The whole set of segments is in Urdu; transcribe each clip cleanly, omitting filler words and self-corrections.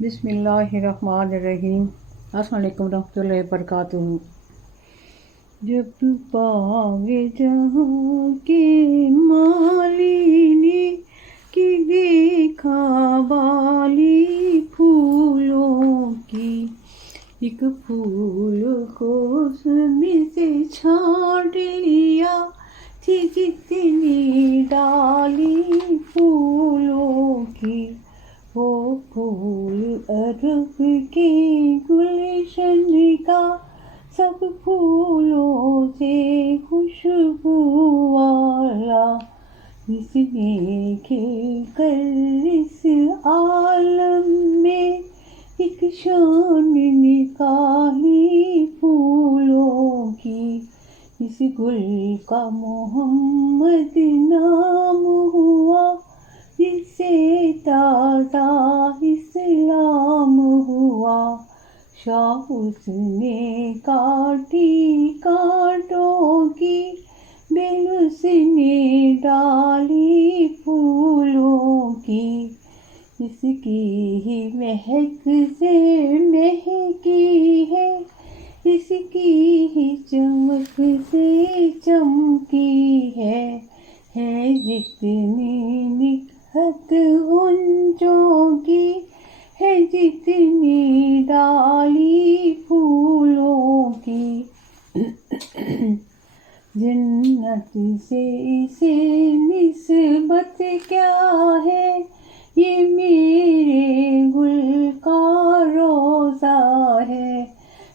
بسم اللہ الرحمن الرحیم۔ السلام علیکم ورحمۃ اللہ وبرکاتہ۔ جب پاوے جہاں کے مالی نے کی دیکھا والی پھولوں کی، ایک پھول کو اس میں سے چھانٹ لیا تھی جتنی ڈالی پھولوں کی، وہ پھول عرب کے گلشن کا سب پھولوں سے خوشبو والا، جس نے کھل کر اس عالم میں ایک شان نکالی پھولوں کی، اس گل کا محمد نام ہوا، جس سے تازہ اسلام ہوا، شاخ اس نے کاٹی کانٹوں کی، بیل اس نے ڈالی پھولوں کی، اس کی ہی مہک سے مہکی ہے، اس کی ہی چمک سے چمکی ہے جتنی نکہت غنچوں کی، ہے جتنی ڈالی پھولوں کی، جنت سے اسے نسبت کیا ہے، یہ میرے گل کا روضہ ہے،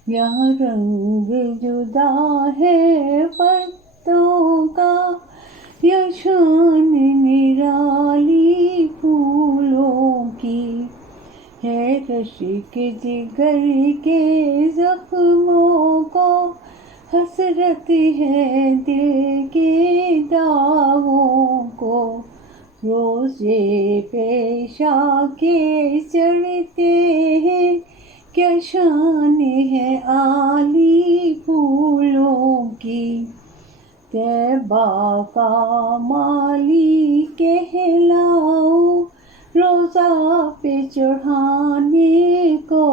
یہاں رنگ جدا ہے پتوں کا، یا شان نرالی پھولوں کی، ہے رش کے جگر کے زخموں کو، حسرت ہے دل کے داغوں کو، روزے پیشا کے چڑھتے ہیں، کیا شان ہے عالی پھولوں کی، طیبہ کا مالی کہلاؤ، روضہ پہ چڑھانے کو،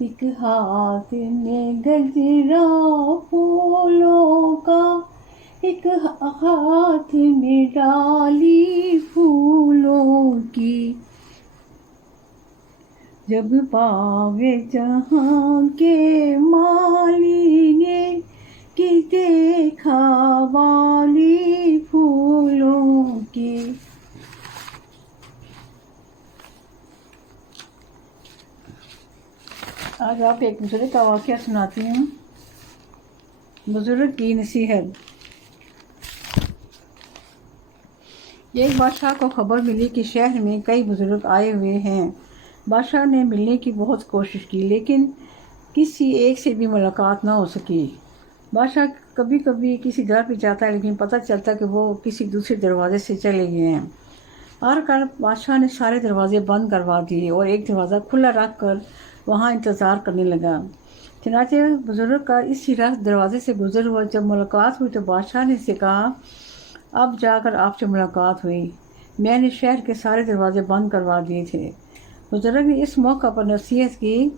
ایک ہاتھ میں گجرا پھولوں کا، ایک ہاتھ میں ڈالی پھولوں کی، جب پاوے جہاں کے مالی نے کی دیکھا والی پھولوں کی۔ آج آپ ایک بزرگ کا واقعہ سناتی ہوں، بزرگ کی نصیحت۔ ایک بادشاہ کو خبر ملی کہ شہر میں کئی بزرگ آئے ہوئے ہیں۔ بادشاہ نے ملنے کی بہت کوشش کی لیکن کسی ایک سے بھی ملاقات نہ ہو سکی۔ بادشاہ کبھی کبھی کسی در پہ جاتا ہے لیکن پتہ چلتا کہ وہ کسی دوسرے دروازے سے چلے گئے ہیں۔ آخر بادشاہ نے سارے دروازے بند کروا دیے اور ایک دروازہ کھلا رکھ کر وہاں انتظار کرنے لگا۔ چنانچہ بزرگ کا اسی راہ دروازے سے گزر ہوا۔ جب ملاقات ہوئی تو بادشاہ نے اسے کہا، اب جا کر آپ سے ملاقات ہوئی، میں نے شہر کے سارے دروازے بند کروا دیے تھے۔ بزرگ نے اس موقع پر نصیحت کی،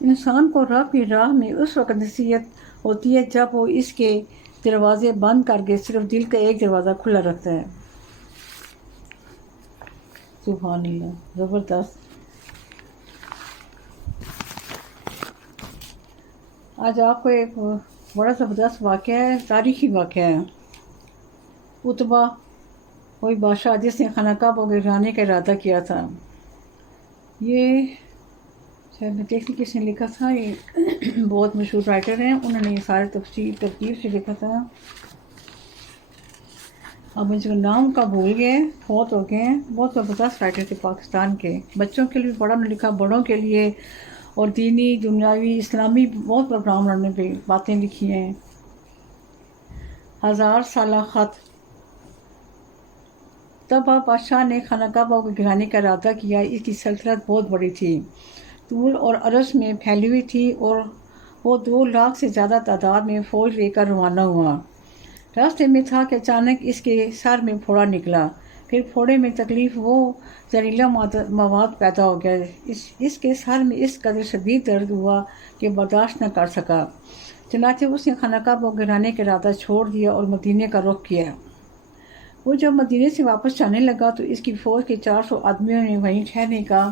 انسان کو رب کی راہ میں اس وقت نصیحت ہوتی ہے جب وہ اس کے دروازے بند کر کے صرف دل کا ایک دروازہ کھلا رکھتا ہے۔ سبحان اللہ، زبردست۔ آج آپ کو ایک بڑا زبردست واقعہ ہے، تاریخی واقعہ ہے۔ اتبا، وہی بادشاہ جس نے خانہ کعبہ کو گرانے کا ارادہ کیا تھا، یہ شاید میں دیکھتی کس نے لکھا تھا، یہ بہت مشہور رائٹر ہیں، انہوں نے یہ سارے ترتیب سے لکھا تھا۔ اب مجھے نام کا بھول گئے، فوت ہو گئے ہیں۔ بہت زبردست رائٹر تھے پاکستان کے، بچوں کے لیے بڑا لکھا، بڑوں کے لیے اور دینی دنیاوی اسلامی بہت پروگرام انہوں نے باتیں لکھی ہیں۔ 1000 سالہ خط۔ تب بادشاہ نے خانہ کعبہ کو گرانے کا ارادہ کیا۔ اس کی سلطنت بہت بڑی تھی، طول اور عرض میں پھیلی ہوئی تھی، اور وہ 2 لاکھ سے زیادہ تعداد میں فوج لے کر روانہ ہوا۔ راستے میں تھا کہ اچانک اس کے سر میں پھوڑا نکلا۔ پھر پھوڑے میں تکلیف وہ زہریلا مواد پیدا ہو گیا۔ اس کے سر میں اس قدر شدید درد ہوا کہ برداشت نہ کر سکا، چنانچہ اس نے خانہ کعبہ کو گرانے کا ارادہ چھوڑ دیا اور مدینے کا رخ کیا۔ وہ جب مدینے سے واپس جانے لگا تو اس کی فوج کے 400 آدمیوں نے وہیں ٹھہرنے کا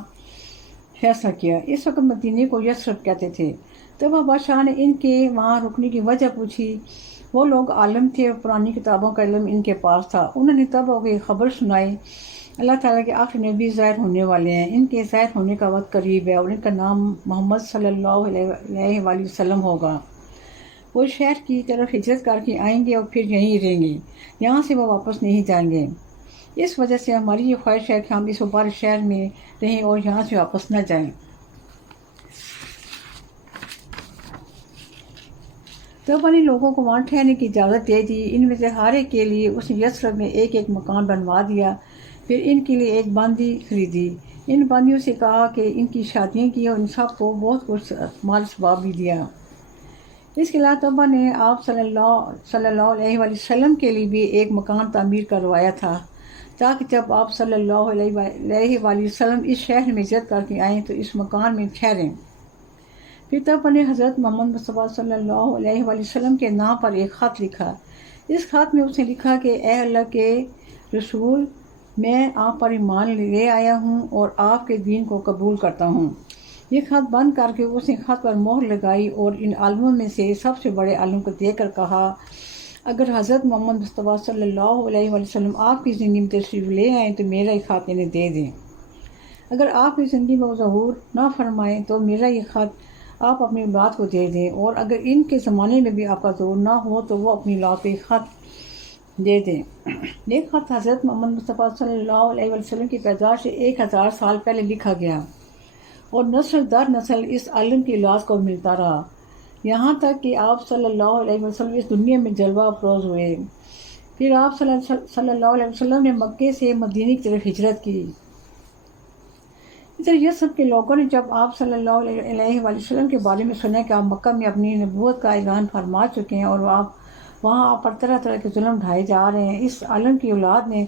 فیصلہ کیا۔ اس وقت مدینے کو یثرب کہتے تھے۔ تب بادشاہ نے ان کے وہاں رکنے کی وجہ پوچھی۔ وہ لوگ عالم تھے اور پرانی کتابوں کا علم ان کے پاس تھا۔ انہوں نے تب کو خبر سنائی، اللہ تعالیٰ کے آخری نبی ظاہر ہونے والے ہیں، ان کے ظاہر ہونے کا وقت قریب ہے اور ان کا نام محمد صلی اللہ علیہ وآلہ وسلم ہوگا۔ وہ شہر کی طرف ہجرت کر کے آئیں گے اور پھر یہیں رہیں گے، یہاں سے وہ واپس نہیں جائیں گے۔ اس وجہ سے ہماری یہ خواہش ہے کہ ہم اس مبارک شہر میں رہیں اور یہاں سے واپس نہ جائیں۔ تب نے لوگوں کو وہاں ٹھہرنے کی اجازت دے دی۔ ان میں سے ہر ایک کے لیے اس نے یثرب میں ایک ایک مکان بنوا دیا، پھر ان کے لیے ایک باندی خریدی۔ ان باندیوں سے کہا کہ ان کی شادیاں کی اور ان سب کو بہت کچھ مال ثواب بھی دیا۔ اس کے علاوہ طبع نے آپ صلی اللہ علیہ وآلہ وسلم کے لیے بھی ایک مکان تعمیر کروایا تھا، تاکہ جب آپ صلی اللہ علیہ وآلہ وسلم اس شہر میں ہجرت کر کے آئیں تو اس مکان میں ٹھہریں۔ پھر طبع نے حضرت محمد مصطفیٰ صلی اللہ علیہ وآلہ وسلم کے نام پر ایک خط لکھا۔ اس خط میں اس نے لکھا کہ اے اللہ کے رسول، میں آپ پر ایمان لے آیا ہوں اور آپ کے دین کو قبول کرتا ہوں۔ یہ خط بند کر کے اس نے خط پر مہر لگائی اور ان عالموں میں سے سب سے بڑے عالم کو دیکھ کر کہا، اگر حضرت محمد مصطفیٰ صلی اللہ علیہ وآلہ وسلم آپ کی زندگی میں تشریف لے آئیں تو میرا یہ خط انہیں دے دیں۔ اگر آپ کی زندگی میں ظہور نہ فرمائیں تو میرا یہ خط آپ اپنی اولاد کو دے دیں، اور اگر ان کے زمانے میں بھی آپ کا ظہور نہ ہو تو وہ اپنی اولاد کو یہ خط دے دیں۔ یہ خط حضرت محمد مصطفیٰ صلی اللہ علیہ وسلم کی پیدائش سے 1000 سال پہلے لکھا گیا اور نسل در نسل اس عالم کی اولاد کو ملتا رہا، یہاں تک کہ آپ صلی اللہ علیہ وسلم اس دنیا میں جلوہ افروز ہوئے۔ پھر آپ صلی اللہ علیہ وسلم نے مکے سے مدینے کی طرف ہجرت کی۔ ادھر یثرب کے لوگوں نے جب آپ صلی اللہ علیہ وآلہ وسلم کے بارے میں سنا کہ آپ مکہ میں اپنی نبوت کا اعلان فرما چکے ہیں اور وہاں آپ پر طرح طرح کے ظلم ڈھائے جا رہے ہیں، اس عالم کی اولاد نے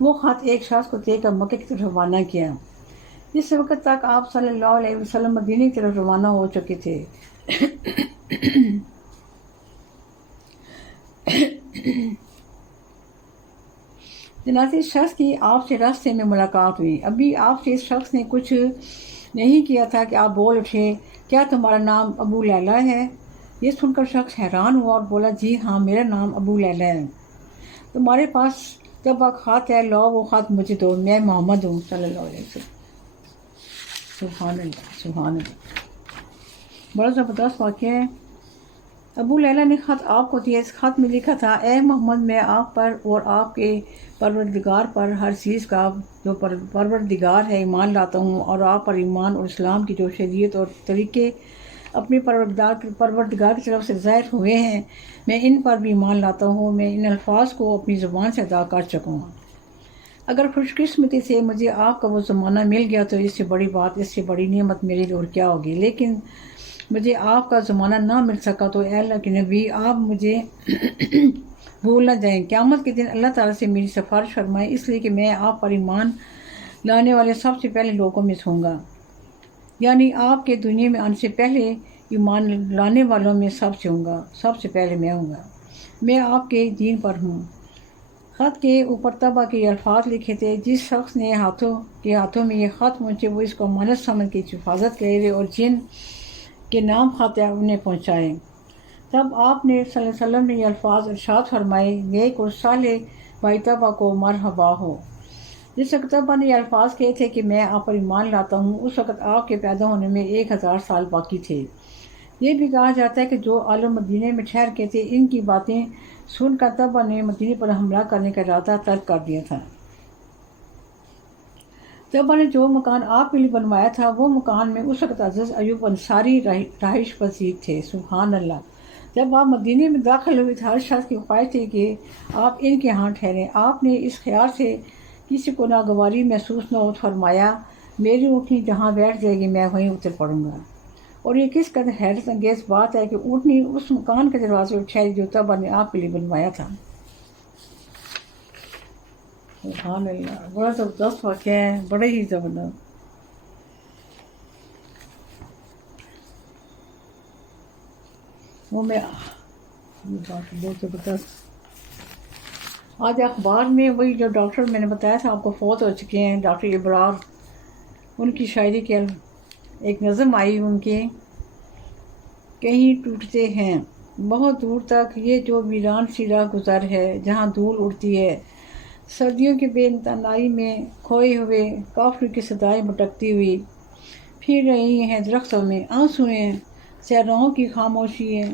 وہ خط ایک شخص کو دے کر مکے کی طرف روانہ کیا۔ اس وقت تک آپ صلی اللہ علیہ وسلم مدینے کی طرف روانہ ہو چکے تھے۔ جنازے اس شخص کی آپ سے راستے میں ملاقات ہوئی۔ ابھی آپ سے اس شخص نے کچھ نہیں کیا تھا کہ آپ بول اٹھے، کیا تمہارا نام ابو لیلہ ہے؟ یہ سن کر شخص حیران ہوا اور بولا، جی ہاں، میرا نام ابو لیلہ ہے۔ تمہارے پاس طبع خط ہے، لاؤ وہ خط مجھے دو، میں محمد ہوں صلی اللہ علیہ وسلم۔ سبحان اللہ، سبحان اللہ، بڑا زبردست واقعہ ہے۔ ابو لیلہ نے خط آپ کو دیا۔ اس خط میں لکھا تھا، اے محمد، میں آپ پر اور آپ کے پروردگار پر، ہر چیز کا جو پروردگار ہے، ایمان لاتا ہوں، اور آپ پر ایمان اور اسلام کی جو شریعت اور طریقے اپنے پروردگار کی طرف سے ظاہر ہوئے ہیں، میں ان پر بھی ایمان لاتا ہوں۔ میں ان الفاظ کو اپنی زبان سے ادا کر چکوں گا۔ اگر خوش قسمتی سے مجھے آپ کا وہ زمانہ مل گیا تو اس سے بڑی بات، اس سے بڑی نعمت میرے لیے اور کیا ہوگی۔ لیکن مجھے آپ کا زمانہ نہ مل سکا تو اے اللہ کے نبی، آپ مجھے بھول نہ جائیں۔ قیامت کے دن اللہ تعالیٰ سے میری سفارش فرمائیں، اس لیے کہ میں آپ پر ایمان لانے والے سب سے پہلے لوگوں میں ہوں گا، یعنی آپ کے دنیا میں آنے سے پہلے ایمان لانے والوں میں سب سے ہوں گا، سب سے پہلے میں ہوں گا، میں آپ کے دین پر ہوں۔ خط کے اوپر طبع کے یہ الفاظ لکھے تھے، جس شخص نے ہاتھوں میں یہ خط پہنچے وہ اس کو امانت سمجھ کے حفاظت کرے اور جن کے نام خط ہے انہیں پہنچائے۔ تب آپ نے صلی اللہ علیہ وسلم نے یہ الفاظ ارشاد فرمائے، نیک اور صالح بھائی طبع کو مرحبا ہو۔ جس وقت طبع نے یہ الفاظ کہے تھے کہ میں آپ پر ایمان لاتا ہوں، اس وقت آپ کے پیدا ہونے میں 1000 سال باقی تھے۔ یہ بھی کہا جاتا ہے کہ جو عالم مدینے میں ٹھہر کے تھے، ان کی باتیں سن کر طبع نے مدینے پر حملہ کرنے کا ارادہ ترک کر دیا تھا۔ طبع نے جو مکان آپ کے لیے بنوایا تھا، وہ مکان میں اس وقت عزیز ایوب انصاری رہائش پذیر تھے۔ سبحان اللہ۔ جب آپ مدینے میں داخل ہوئے تو ہر شخص کی خواہش تھی کہ آپ ان کے ہاں ٹھہریں۔ آپ نے اس خیال سے کسی کو ناگواری محسوس نہ ہو فرمایا، میری اونٹنی جہاں بیٹھ جائے گی میں وہیں اتر پڑوں گا۔ اور یہ کس قدر حیرت انگیز بات ہے کہ اونٹنی اس مکان کے دروازے پر ٹھہری جو طبع نے آپ کے لیے بنوایا تھا۔ سبحان اللہ، بڑا زبردست واقعہ ہے، بڑے ہی زبردست۔ وہ میں یہ بات بہت زبردست۔ آج اخبار میں وہی جو ڈاکٹر میں نے بتایا تھا آپ کو فوت ہو چکے ہیں، ڈاکٹر ابرار، ان کی شاعری کے ایک نظم آئی ان کے، کہیں ٹوٹتے ہیں بہت دور تک یہ جو ویران سی راہ گزر ہے جہاں دھول اڑتی ہے، سردیوں کے بے تنہائی میں کھوئے ہوئے کافر کی صدائیں بھٹکتی ہوئی پھر رہی ہیں درختوں میں آنسوئیں، سیاروں کی خاموشییں،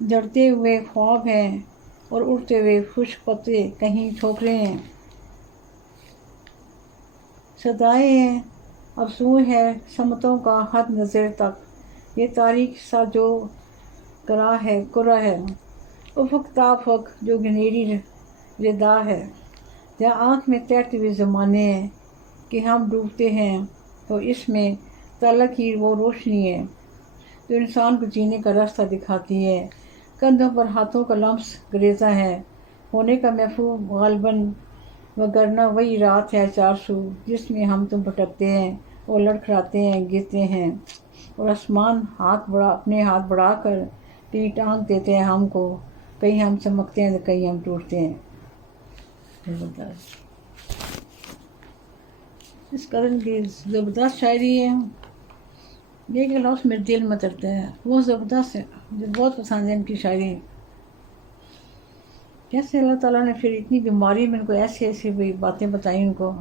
جڑتے ہوئے خواب ہیں اور اڑتے ہوئے خشک پتے کہیں ٹھوکریں ہیں، صدائیں ہیں افسوں ہے سمتوں کا حد نظر تک، یہ تاریخ سا جو کرا ہے افق تا افق جو گھنیری ردا ہے، جہاں آنکھ میں تیرتے ہوئے زمانے ہیں کہ ہم ڈوبتے ہیں، تو اس میں تعلق ہی وہ روشنی ہے جو انسان کو جینے کا راستہ دکھاتی ہے، کندھوں پر ہاتھوں کا لمس گریزاں ہے ہونے کا محفوظ غالباً، وگرنہ وہی رات ہے چارسو جس میں ہم تم بھٹکتے ہیں اور لڑکھڑاتے ہیں گرتے ہیں، اور آسمان اپنے ہاتھ بڑھا کر کہیں ٹانگ دیتے ہیں ہم کو، کہیں ہم چمکتے ہیں تو کہیں ہم ٹوٹتے ہیں۔ اس قدر کی زبردست شاعری ہے، یہ کہ لفظ میرے دل میں اترتا ہے، وہ زبردست ہے، مجھے بہت پسند ہے ان کی شاعری۔ کیسے اللہ تعالیٰ نے پھر اتنی بیماری میں ان کو ایسی ایسی باتیں بتائیں ان کو۔